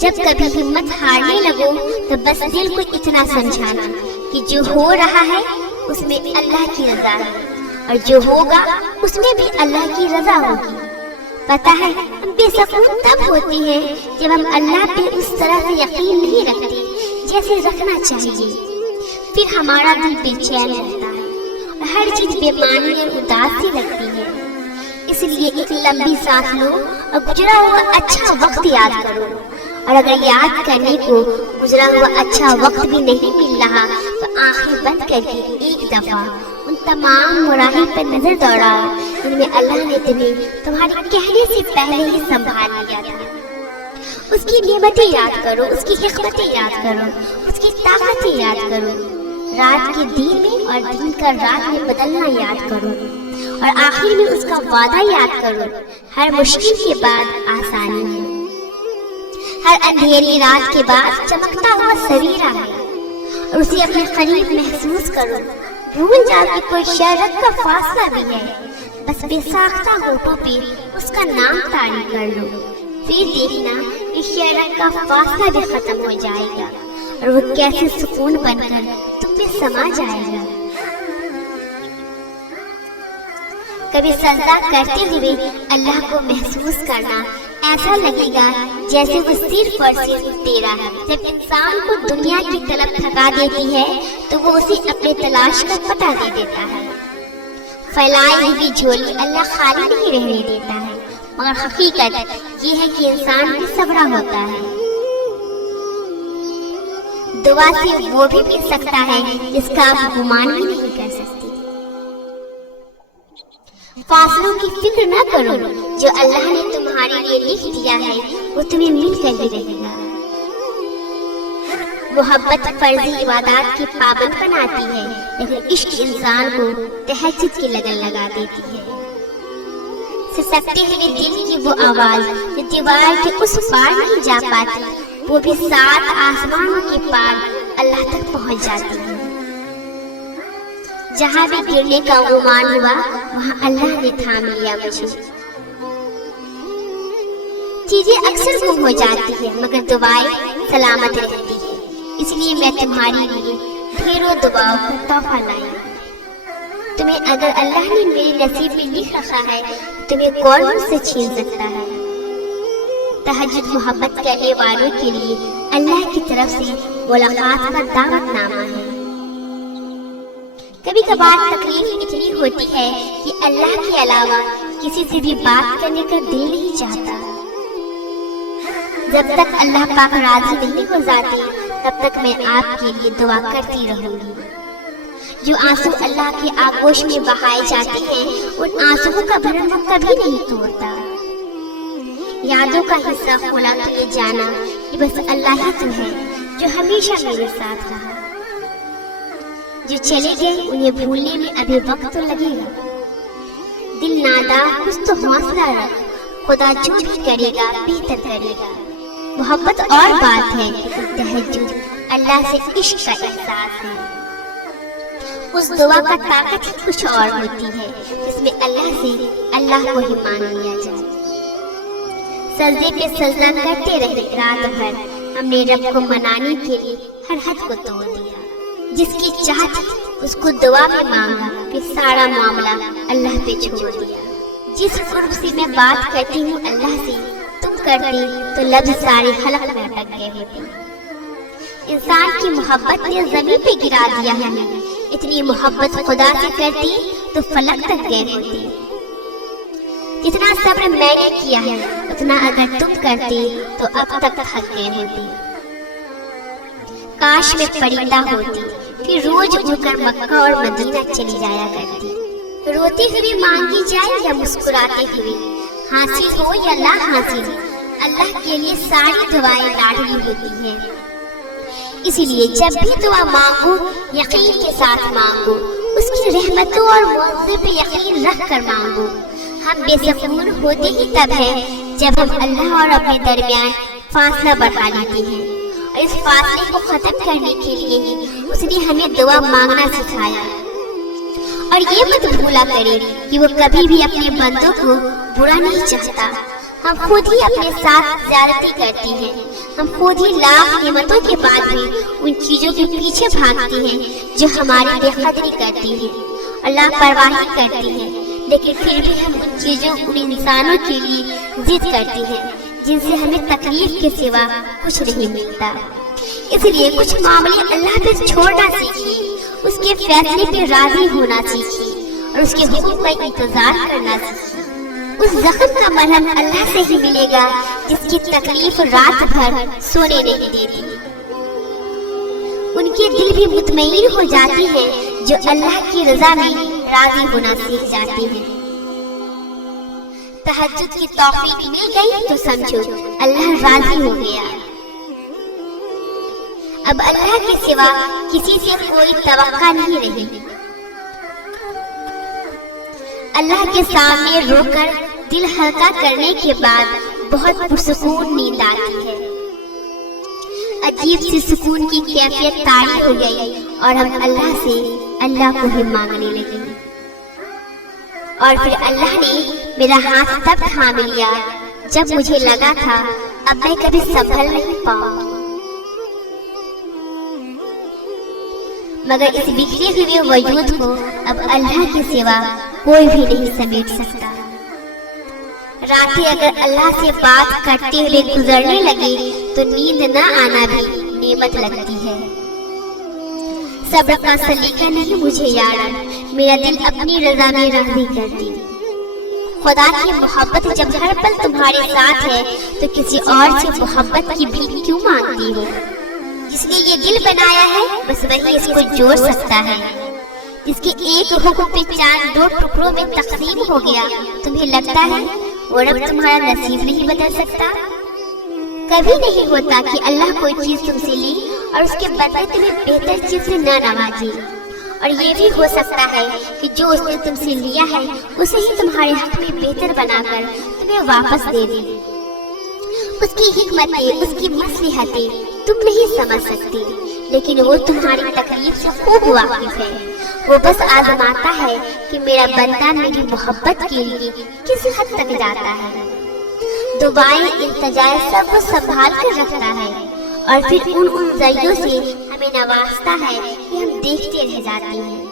जब कभी हिम्मत हारने लगो तो बस दिल को इतना समझाना कि जो हो रहा है उसमें अल्लाह की रजा है और जो होगा उसमें भी अल्लाह की रजा होगी। पता है हम बेसुकून तब होते हैं जब हम अल्लाह पे उस तरह से यकीन नहीं रखते जैसे रखना चाहिए। फिर हमारा दिल बेचैन रहता है और हर चीज बेमानी और उदास सी लगती है। इसलिए एक लंबी सांस लो और गुजरा हुआ अच्छा वक्त याद करो, और अगर याद करने को गुजरा हुआ अच्छा वक्त भी नहीं मिल रहा तो आंखें बंद करके एक दफा उन तमाम मराहिल पर नजर दौड़ाओ जिनमें अल्लाह ने तुम्हें तुम्हारे कहने से पहले ही संभाल लिया था। उसकी नेमतें याद करो, उसकी हिकमतें याद करो, उसकी ताकतें याद करो। रात के दिन में और दिन का रात में बदलना याद करो, और आखिर में उसका वादा याद करो, हर मुश्किल के बाद आसानी है, हर अंधेरी रात के बाद चमकता हुआ सवेरा है। और उसे अपने करीब महसूस करो। भूल जाओ कि कोई शरत का फासला भी है, बस बेसाख्ता होठों पे उसका नाम तारी कर लो। फिर देखना कि शरत का फासला भी खत्म हो जाएगा और वो कैसे सुकून बनकर तुम में समा जाएगा। कभी सजदा करते हुए अल्लाह को महसूस करना, ऐसा लगेगा जैसे वो सिर्फ और सिर्फ तेरा है। जब इंसान को दुनिया की तलब थका देती है तो वो उसे अपने तलाश का पता दे देता है। फैलाई हुई झोली अल्लाह खाली नहीं रहने देता है, मगर हकीकत ये है कि इंसान भी सबरा होता है। दुआ से वो भी मिल सकता है जिसका आप गुमान भी नहीं कर सकते। फासलों की फिक्र न करो, जो अल्लाह ने तुम्हारे लिए लिख दिया है वो तुम्हें मिलकर ही रहेगा। मोहब्बत फर्जी इबादत की पाबंद बनाती है, लेकिन इश्क इंसान को तहज्जुद की लगन लगा देती है। सिसकते हुए दिल की वो आवाज जो दीवार के उस पार नहीं जा पाती, वो भी 7 आसमानों के पार अल्लाह तक पहुंच जाती है। जहाँ भी गिरने का गुमान हुआ वहाँ अल्लाह ने थाम लिया मुझे। चीजें अक्सर गुम हो जाती है मगर दुआएं सलामत रहती है, इसलिए मैं तुम्हारे लिए ढेरों दुआओं का तोहफा लाई। तुम्हें अगर अल्लाह ने मेरे नसीब में लिख रखा है तुम्हें कौन मुझसे छीन सकता है। तहज्जुद मोहब्बत करने वालों के लिए अल्लाह की तरफ से मुलाकात का दावतनामा है। कभी कभार तकलीफ इतनी होती है कि अल्लाह के अलावा किसी से भी बात करने का दिल नहीं चाहता। जब तक अल्लाह पाक राजी नहीं हो जाते तब तक मैं आपके लिए दुआ करती रहूंगी। जो आंसू अल्लाह के आगोश में बहाए जाते हैं उन आंसुओं का भरम वो कभी नहीं तोड़ता। यादों का हिस्सा खोला तो ये जाना कि बस अल्लाह ही तो है जो हमेशा मेरे साथ रहा। जो चले गए उन्हें भूलने में अभी वक्त तो लगेगा। दिल नादा कुछ तो हौसला रख, खुदा जो भी करेगा बेहतर करेगा। मोहब्बत और बात है, तहज्जुद अल्लाह से इश्क का एहसास है। उस दुआ का ताकत ही कुछ और होती है जिसमें अल्लाह से अल्लाह को ही मान लिया जाए। सजदे पे सजदा करते रहे रात भर, हमने रब को मनाने के लिए हर हद को तोड़ दिया। जिसकी चाहत उसको दुआ में मांगा, फिर सारा मामला अल्लाह पे छोड़ दिया। जिस कुर्ब से मैं बात करती हूँ अल्लाह से, तुम करती तो लफ्ज़ सारे हलक में अटक गए होते। इंसान की मोहब्बत ने जमीन पे गिरा दिया है। इतनी मोहब्बत खुदा से करती तो फलक तक गए होते। जितना सब्र मैंने किया है उतना अगर तुम करती तो अब तक थक गए होते। काश में परिंदा होती, फिर रोज उड़कर मक्का और मदीना चली जाया करती। रोते हुए मांगी जाए या मुस्कुराते हुए, हासिल हो या ना हासिल, अल्लाह के लिए सारी दुआएं लाडली होती हैं। इसलिए जब भी दुआ मांगो यकीन के साथ मांगो, उसकी रहमतों और मौज़े पे यकीन रख कर मांगो। हम बेसुकून होते ही तब है जब हम अल्लाह और अपने दरमियान फासला बढ़ा लेते हैं, और इस फासले को खत्म करने के लिए उसने हमें दुआ मांगना सिखाया। और ये मत भूला करे कि वो कभी भी अपने बंदों को बुरा नहीं चाहता, हम खुद ही अपने साथ ज्यादती करते हैं। हम खुद ही लाख नियमतों के बाद भी उन चीजों के पीछे भागते हैं जो हमारी बेकदरी करती हैं और लापरवाही करती हैं, लेकिन फिर भी हम उन चीजों, उन इंसानों के लिए जिद करते हैं जिनसे हमें तकलीफ के सिवा कुछ नहीं मिलता। इसलिए कुछ मामले अल्लाह पे छोड़ना सीखिए, उसके फैसले पे राजी होना सीखिए और उसके हुक्म का इंतजार करना सीखिए। उस जख्म का मरहम अल्लाह से ही मिलेगा जिसकी तकलीफ रात भर सोने नहीं देती। उनके दिल भी मुतमईन हो जाते हैं जो अल्लाह की रजा में राजी होना सीख जाते हैं। तहज्जुद की तौफीक मिल गई तो समझो अल्लाह राजी हो गया। अब अल्लाह के सिवा किसी से कोई तवक्का नहीं रही। अल्लाह के सामने रोकर दिल हल्का करने के बाद बहुत पुरसुकून नींद आती है। अजीब सी सुकून की कैफियत तारी हो गई और हम अल्लाह को ही मांगने लगे। और फिर अल्लाह ने मेरा हाथ तब थाम लिया जब मुझे लगा था अब मैं कभी सफल नहीं पाऊंगी, मगर इस बिखरे हुए वजूद को अब अल्लाह के सिवा कोई भी नहीं समेट सकता। रातें अगर अल्लाह से बात करते हुए गुजरने लगे तो नींद न आना भी नेमत लगती है। सब्र का सलीका नहीं मुझे यार, मेरा दिल अपनी रजा में राजी करती। खुदा की मोहब्बत जब हर पल तुम्हारे साथ है तो किसी और से मोहब्बत की भी क्यों मांगती हो? जिसने ये दिल बनाया है बस वही इसको जोड़ सकता है। जिसके एक हुक्म पे चांद दो टुकड़ों में तकसीम हो गया, तुम्हें लगता है वो रब तुम्हारा नसीब नहीं बदल सकता? कभी नहीं होता कि अल्लाह कोई चीज तुमसे ली और उसके बदले तुम्हें बेहतर चीज से न नवाजे। और ये भी हो सकता है कि जो उसने तुमसे लिया है उसे ही तुम्हारे हक में बेहतर बनाकर तुम्हें वापस दे दे। उसकी हिकमतें, उसकी मसलिहतें तुम नहीं समझ सकती, लेकिन वो तुम्हारी तकलीफ से खूब वाकिफ है। वो बस आजमाता है कि मेरा बंदा मेरी मोहब्बत के लिए किस हद तक जाता है। दुआएं, इल्तिजाएं सब वो संभाल कर रखता है और फिर उन जरियों से हमें नवाजता है कि हम देखते रह जाते हैं।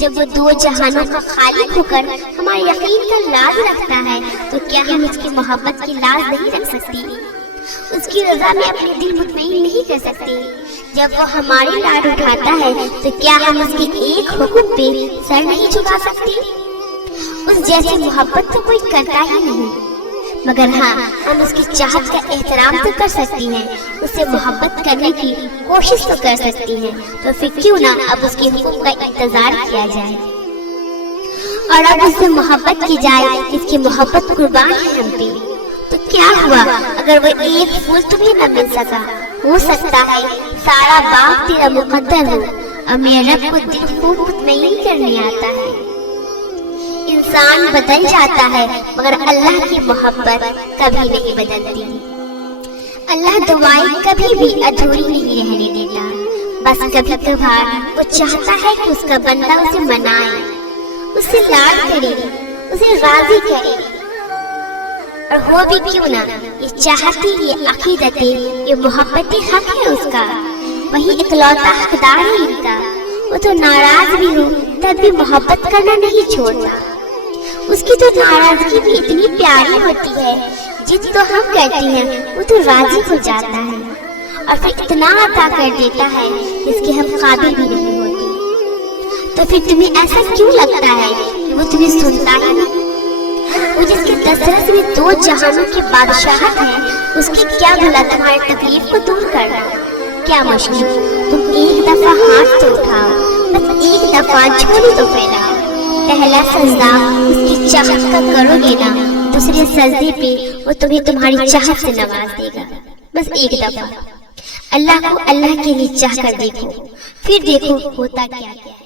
जब वो दो जहानों का खालिक होकर हमारे यकीन का लाज रखता है तो क्या हम उसकी मोहब्बत की लाज नहीं रख सकती? उसकी रजा में अपने दिल मुतमईन नहीं कर सकते। जब वो हमारी लाड उठाता है तो क्या हम उसके एक हुक्म पे सर नहीं झुका सकते? उस जैसी मोहब्बत तो कोई करता ही नहीं, मगर हाँ हम उसकी चाहत का एहतराम तो कर सकती हैं, उससे मोहब्बत करने की कोशिश तो कर सकती हैं। तो फिर क्यों ना अब उसके हुक्म का इंतजार किया जाए और अब उससे मोहब्बत की जाए। इसकी मोहब्बत कुर्बान है हम पे। तो क्या हुआ अगर वो एक फूल तुम्हें न मिल सका? हो सकता है सारा बाग तेरा मुकद्दर हो और मेरे रब को दिल खूब मुतमईन करने आता है। इंसान बदल जाता है मगर अल्लाह की मोहब्बत कभी नहीं बदलती। अल्लाह दुआएं कभी भी अधूरी नहीं रहने देता। बस कभी कभार वो चाहता है कि उसका बंदा उसे मनाए, उससे लाड करे, उसे राजी करे। और हो भी क्यों ना, ये चाहती, ये अकीदतें, ये मोहब्बतें हक है उसका। वही इकलौता हकदार है इनका। वो तो नाराज भी हो तब भी मोहब्बत करना नहीं छोड़ता। उसकी तो नाराजगी भी इतनी प्यारी होती है, जिद तो हम करती हैं वो तो राजी हो जाता है और फिर इतना अता कर देता है जिसके हम काबिल भी नहीं होते। तो फिर तुम्हें ऐसा क्यों लगता है कि वो तुम्हें सुनता ही नहीं? वो जिसके दस्तरस में दो जहानों की बादशाहत है, उसकी क्या भला तुम्हारी तकलीफ को दूर करना? क्या मुश्किल, तुम एक दफा हाथ तो उठाओ, बस एक दफा झोली तो फैलाओ। पहला सजदा उसकी चाहत का करोगे ना, दूसरे सजदे पे वो तुम्हें तुम्हारी चाहत से नवाज देगा। बस एक दफा अल्लाह को अल्लाह के लिए चाह कर देखो, फिर देखो होता क्या क्या है।